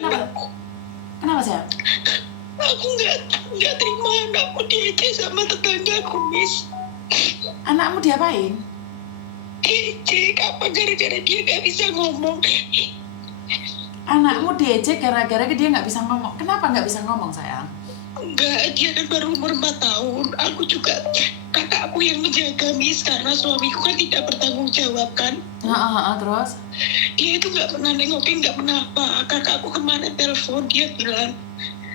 Kenapa? Kenapa sayang? Aku nggak terima anakku diejek sama tetanggaku, Miss. Anakmu diapain? Diejek apa gara-gara dia nggak bisa ngomong. Anakmu diejek gara-gara dia nggak bisa ngomong. Kenapa nggak bisa ngomong sayang? Enggak, dia kan baru umur 4 tahun. Aku juga, kakakku yang menjaga, Miss, karena suamiku kan tidak bertanggung jawab kan. Terus? Dia itu nggak pernah nengokin, nggak pernah apa. Kakakku kemarin telepon, dia bilang,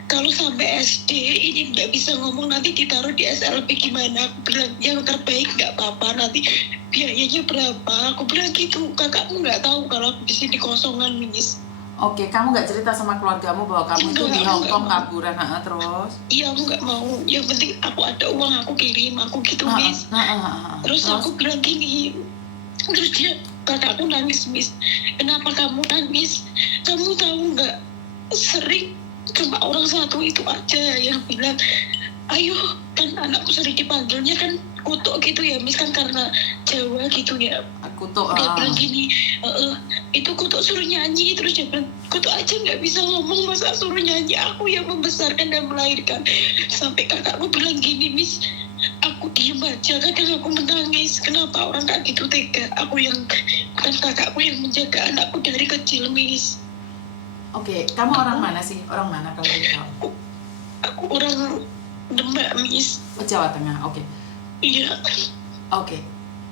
kalau sampai SD ini nggak bisa ngomong, nanti ditaruh di SLP gimana? Aku bilang, yang terbaik nggak apa-apa, nanti biayanya berapa? Aku bilang gitu. Kakakku nggak tahu kalau aku di sini kosongan, Miss. Oke, kamu nggak cerita sama keluargamu bahwa kamu itu di Hong Kong kaburan, terus? Iya, aku nggak mau. Yang penting aku ada uang, aku kirim, aku gitu, Miss. Terus aku bilang gini, terus dia, kakakku nangis, Miss. Kenapa kamu nangis? Kamu tahu nggak, sering cuma orang satu itu aja yang bilang, ayo, kan anakku sering dipanggilnya kan kutuk gitu ya, Miss, kan karena Jawa gitu ya. Kutuk. Dia bilang gini, itu kutuk suruh nyanyi. Terus dia bilang, kutuk aja nggak bisa ngomong, masa suruh nyanyi? Aku yang membesarkan dan melahirkan. Sampai kakakku bilang gini, Miss, aku diem aja, kadang aku menangis. Kenapa orang kayak gitu tega? Aku yang, kan kakakku yang menjaga anakku dari kecil, Miss. Oke, kamu orang mana sih? Orang mana kalau boleh tahu? Aku orang Demak, Miss. Oh, Jawa Tengah, oke. Iya. Oke,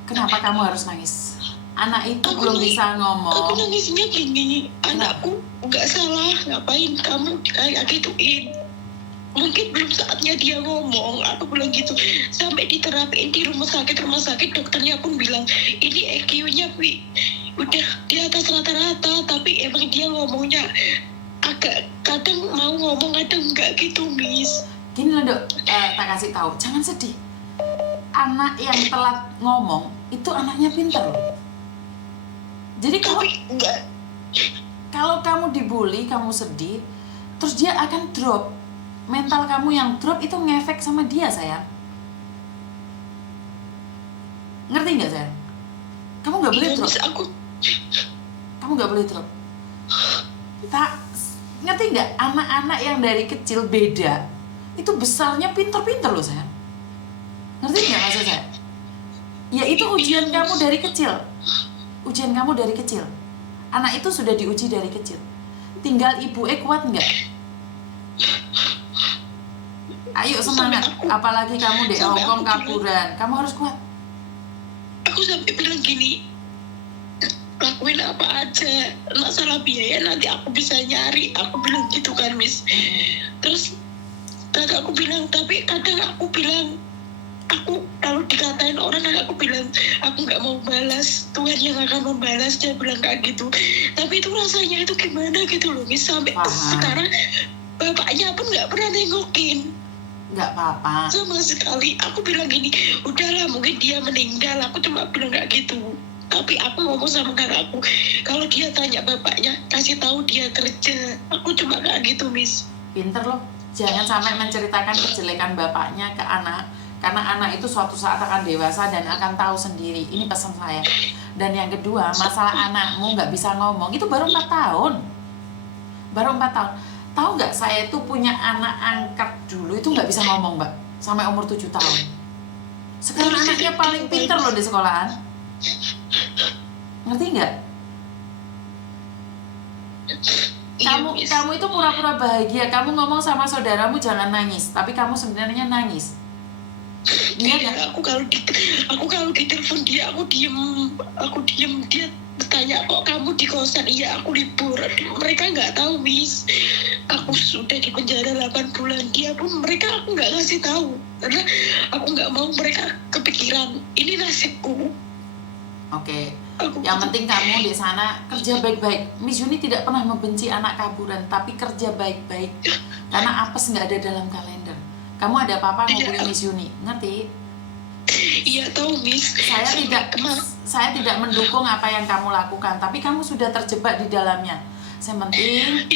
kenapa kamu harus nangis? Anak itu belum bisa ngomong. Aku nangisnya gini, anakku nggak salah, ngapain kamu kayak gituin? Mungkin belum saatnya dia ngomong, aku bilang gitu. Sampai diterapin di rumah sakit, dokternya pun bilang, ini EQ-nya udah di atas rata-rata, tapi emang dia ngomongnya agak, kadang mau ngomong, kadang enggak gitu, Miss. Gini loh, Dok, tak kasih tahu, jangan sedih. Anak yang telat ngomong, itu anaknya pintar loh. Jadi kalau kamu dibully, kamu sedih, terus dia akan drop. Mental kamu yang drop itu ngefek sama dia, sayang. Ngerti nggak, sayang? Kamu nggak boleh drop. Kamu nggak boleh drop. Ngerti nggak? Anak-anak yang dari kecil beda, itu besarnya pinter-pinter loh, sayang. Ngerti nggak maksud saya? Ya itu ujian kamu dari kecil. Ujian kamu dari kecil. Anak itu sudah diuji dari kecil. Tinggal ibu kuat nggak? Ayo semangat. Apalagi kamu di Hong Kong kaburan. Kamu harus kuat. Aku sampai bilang gini, lakuin apa aja, masalah biaya nanti aku bisa nyari. Aku bilang gitu kan, Miss. Terus kakakku bilang, tapi kadang aku bilang, aku kalau dikatain orang, aku bilang aku nggak mau balas, Tuhan yang akan membalas. Dia bilang kayak gitu. Tapi itu rasanya itu gimana gitu loh, Miss. Sampai sekarang bapaknya pun nggak pernah nengokin. Nggak apa-apa. Sama sekali. Aku bilang gini, udahlah mungkin dia meninggal. Aku cuma bilang kayak gitu. Tapi aku ngomong sama kakakku, kalau dia tanya bapaknya, kasih tahu dia kerja. Aku cuma kayak gitu, Miss. Pinter loh. Jangan sampai menceritakan kejelekan bapaknya ke anak. Karena anak itu suatu saat akan dewasa dan akan tahu sendiri. Ini pesan saya. Dan yang kedua, masalah anakmu nggak bisa ngomong. Itu baru 4 tahun. Baru 4 tahun. Tahu nggak, saya itu punya anak angkat dulu itu nggak bisa ngomong, Mbak. Sampai umur 7 tahun. Sekarang anaknya paling pinter loh di sekolahan. Ngerti nggak? Kamu itu pura-pura bahagia. Kamu ngomong sama saudaramu jangan nangis. Tapi kamu sebenarnya nangis. Iya, aku kalau ditelepon dia, aku diem. Dia bertanya, kok kamu di kosan? Iya, aku libur. Mereka nggak tahu, Miss. Aku sudah di penjara 8 bulan. Dia pun aku nggak ngasih tahu karena aku nggak mau mereka kepikiran. Ini nasibku. Oke. Yang penting kamu di sana kerja baik-baik. Miss Yuni tidak pernah membenci anak kaburan, tapi kerja baik-baik. Karena apes nggak ada dalam kalender. Kamu ada apa-apa ngomongin Miss Yuni, ngerti? Iya tahu, Miss. Saya tidak mendukung apa yang kamu lakukan, tapi kamu sudah terjebak di dalamnya. Yang penting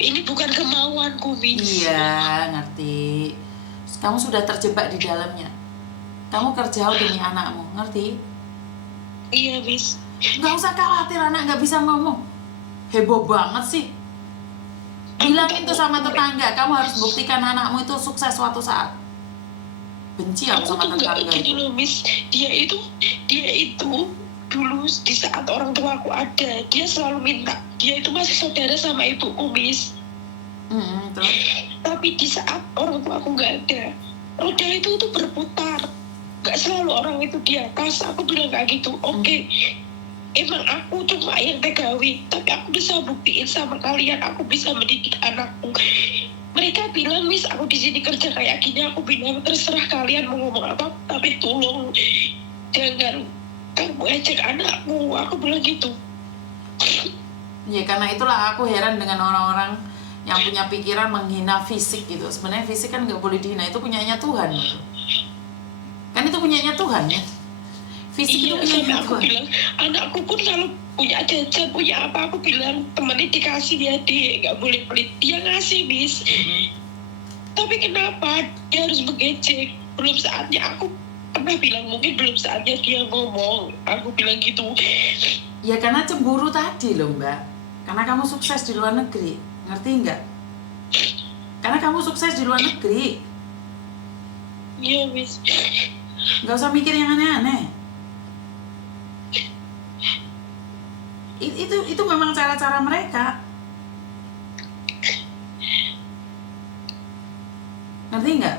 ini bukan kemauanku, Miss. Iya, ngerti. Kamu sudah terjebak di dalamnya. Kamu kerja demi anakmu, ngerti? Iya, Miss. Nggak usah khawatir anak nggak bisa ngomong. Heboh banget sih. Bilangin tuh sama tetangga, kamu harus buktikan anakmu itu sukses suatu saat. Benci aku sama tuh nggak tetangga gini itu. loh Miss, dia itu dulu di saat orang tua aku ada, dia selalu minta, dia itu masih saudara sama ibuku Miss. Terus? Tapi di saat orang tua aku nggak ada, roda itu tuh berputar, nggak selalu orang itu di atas. Aku bilang kayak gitu, oke, emang aku cuma yang tegawi, tapi aku bisa buktiin sama kalian, aku bisa mendidik anakku. Mereka bilang, Miss, aku di sini kerja kayak gini. Aku bilang, terserah kalian mau ngomong apa, tapi tolong jangan kamu ejek anakku. Aku bilang gitu. Ya karena itulah aku heran dengan orang-orang yang punya pikiran menghina fisik gitu. Sebenarnya fisik kan nggak boleh dihina, itu punyanya Tuhan gitu. Kan itu punyanya Tuhan ya. Fisik itu punyanya aku Tuhan. bilang, anakku pun kalau punya jajan, punya apa, aku bilang temennya dikasih ya, dia nggak boleh pelit, dia ngasih Miss. Tapi kenapa dia harus mengejek? Belum saatnya. Aku pernah bilang mungkin belum saatnya dia ngomong. Aku bilang gitu. Ya karena cemburu tadi loh Mbak. Karena kamu sukses di luar negeri, ngerti nggak? Karena kamu sukses di luar negeri. Iya Miss. Nggak usah mikir yang aneh-aneh. Itu memang cara-cara mereka. Ngerti nggak?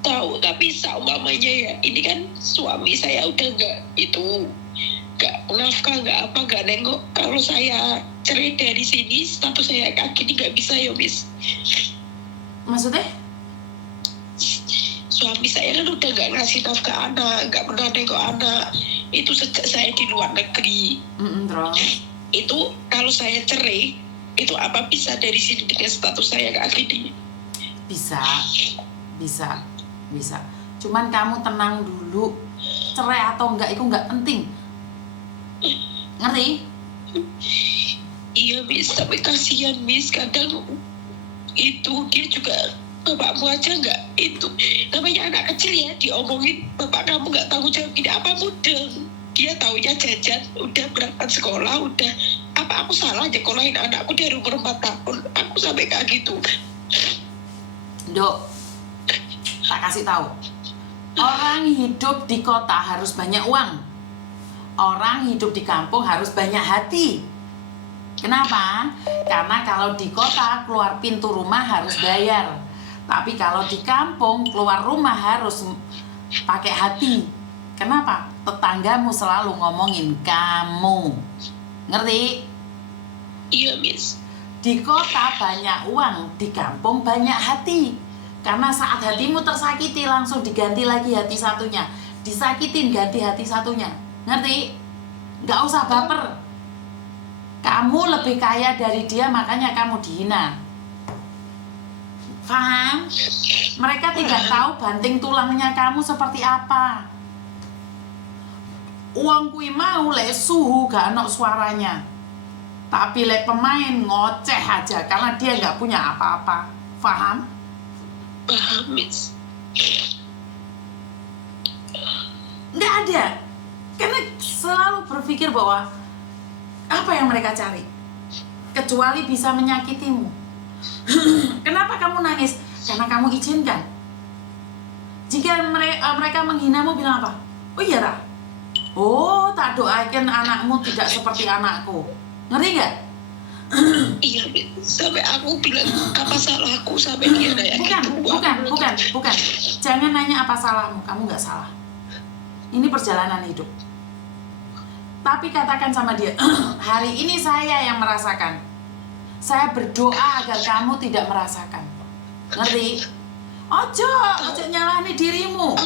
Tahu, tapi seumpamanya ya, ini kan suami saya udah nggak nafkah, nggak apa, nggak nengok. Kalau saya cerai dari sini, status saya kayak gini nggak bisa ya Miss. Maksudnya? Suami saya kan udah nggak ngasih nafkah anak, nggak pernah nengok anak. Itu sejak saya di luar negeri. Terus? Itu kalau saya cerai, itu apa bisa dari sini dengan status saya kayak gini? Bisa. Cuman kamu tenang dulu. Cerai atau enggak itu enggak penting. Ngerti? Iya Miss, tapi kasihan Miss, kadang itu dia juga, bapakmu aja nggak itu, namanya anak kecil ya, diomongin bapak kamu nggak tanggung jawab gini, apa mudeng. Dia taunya jajan, udah berangkat sekolah, udah apa aku salah nyekolahin anakku dari umur 4 tahun. Aku sampai kayak gitu. Dok, tak kasih tahu. Orang hidup di kota harus banyak uang. Orang hidup di kampung harus banyak hati. Kenapa? Karena kalau di kota keluar pintu rumah harus bayar. Tapi kalau di kampung keluar rumah harus pakai hati. Kenapa? Tetanggamu selalu ngomongin kamu. Ngerti? Iya Miss. Di kota banyak uang, di kampung banyak hati. Karena saat hatimu tersakiti langsung diganti lagi hati satunya. Disakitin ganti hati satunya. Ngerti? Nggak usah baper. Kamu lebih kaya dari dia, makanya kamu dihina. Paham? Mereka tidak tahu banting tulangnya kamu seperti apa. Uang kui mau lek suhu gak ono suaranya. Tapi lek pemain ngoceh aja karena dia nggak punya apa-apa. Paham? Paham Miss. Nggak ada. Karena selalu berpikir bahwa apa yang mereka cari? Kecuali bisa menyakitimu. Kenapa kamu nangis? Karena kamu izinkan. Jika mereka menghinamu bilang apa? Oh iya tak? Oh, tak doakan anakmu tidak seperti anakku. Ngerti nggak? Iya Miss. Sampai aku bilang apa salahku sampai dia kayak gitu. Bukan. Jangan nanya apa salahmu. Kamu nggak salah. Ini perjalanan hidup. Tapi katakan sama dia, hari ini saya yang merasakan. Saya berdoa agar kamu tidak merasakan. Ngerti? Ojo nyalahni dirimu.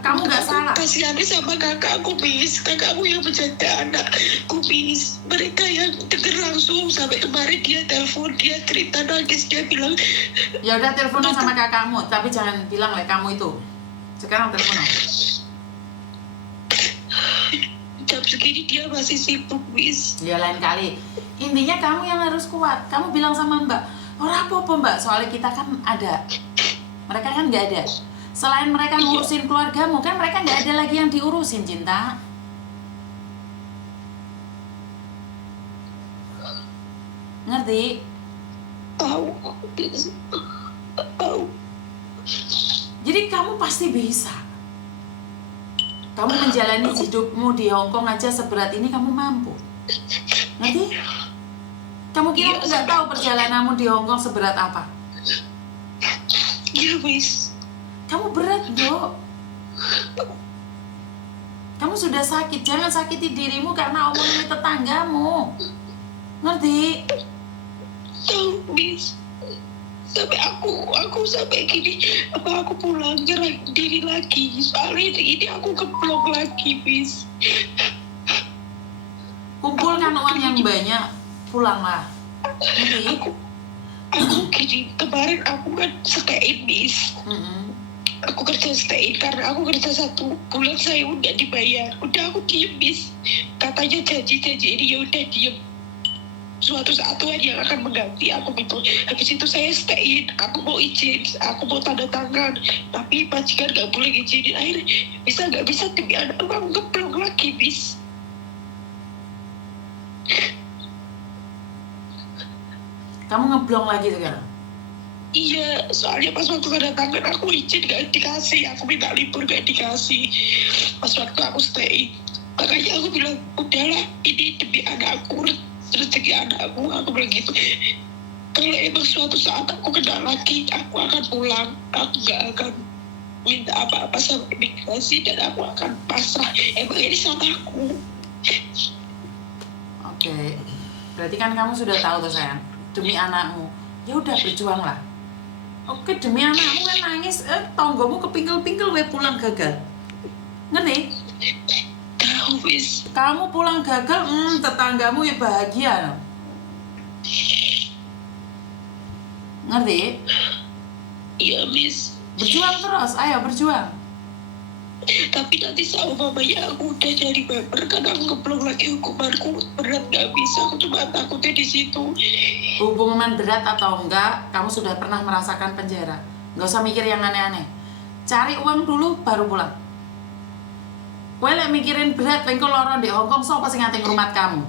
Kamu nggak salah. Kasihan sama kakakku Miss, kakakku yang menjaga anakku Miss. Mereka yang denger langsung, sampai kemarin dia telepon, dia cerita nangis, dia bilang, ya udah teleponan sama kakakmu, tapi jangan bilang lah kamu itu. Sekarang teleponan. jam segini dia masih sibuk Miss. Ya lain kali. Intinya kamu yang harus kuat. Kamu bilang sama Mbak, ora apa-apa Mbak, soalnya kita kan ada. Mereka kan nggak ada. Selain mereka ngurusin keluargamu, kan mereka nggak ada lagi yang diurusin, cinta. Ngerti? tahu. Tahu. Jadi kamu pasti bisa. Kamu menjalani hidupmu di Hong Kong aja seberat ini kamu mampu. Ngerti? Kamu kira aku nggak tahu perjalananmu di Hong Kong seberat apa? Iya, Miss. Kamu berat, Dok. Kamu sudah sakit, jangan sakiti dirimu karena omongan tetanggamu. Ngerti? Tahu, Miss. Sampai aku sampai gini, apa aku pulang nyerah diri lagi. Soalnya ini aku keblok lagi, Miss. Kumpulkan uang yang banyak, pulanglah. Ngerti? Aku gini, kemarin aku kan stay-in, Miss. Aku kerja stay-in karena aku kerja 1 bulan saya udah dibayar. Udah aku diem, Miss. Katanya janji ini ya udah diem. Suatu saat Tuhan yang akan mengganti aku gitu. Habis itu saya stay-in, aku mau izin, aku mau tanda tangan, tapi majikan nggak boleh izinin. Akhirnya nggak bisa demi anak aku ngeblok lagi, Miss. Kamu ngeblong lagi sekarang? Iya, soalnya pas waktu tanda tangan aku izin nggak dikasih, aku minta libur nggak dikasih. Pas waktu aku stay, makanya aku bilang udahlah, ini demi anakku, rezeki anakku, aku bilang gitu. Kalau emang suatu saat aku kena lagi, aku akan pulang, aku nggak akan minta apa-apa sama imigrasi dan aku akan pasrah. Emang ini salahku. Oke. Berarti kan kamu sudah tahu tuh sayang, demi anakmu. Ya udah berjuanglah. Oke, demi anakmu kan nangis, tonggomu kepingkel-pingkel we pulang gagal. Ngerti? Tahu, Miss. Kamu pulang gagal, tetanggamu ya bahagia. Ngerti? Iya, Miss. Berjuang terus, ayo berjuang. Tapi nanti sama mamanya aku udah jadi member karena aku ngeblok lagi hukumanku berat nggak bisa. Aku cuma takutnya di situ. Hukuman berat atau enggak, kamu sudah pernah merasakan penjara. Nggak usah mikir yang aneh-aneh. Cari uang dulu baru pulang. Kowe lek mikirin berat, engko loro di Hong Kong sapa sing ngating rumah kamu?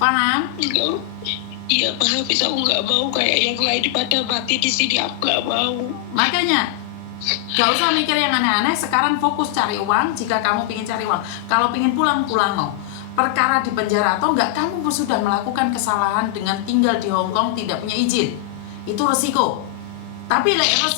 Paham? Enggak. Iya, paham. Bisa aku nggak mau kayak yang lain pada mati di sini, aku nggak mau. Makanya gak usah mikir yang aneh-aneh. Sekarang fokus cari uang. Jika kamu ingin cari uang, kalau ingin pulang no. Perkara di penjara atau enggak, kamu sudah melakukan kesalahan dengan tinggal di Hong Kong tidak punya izin. Itu resiko. Tapi resiko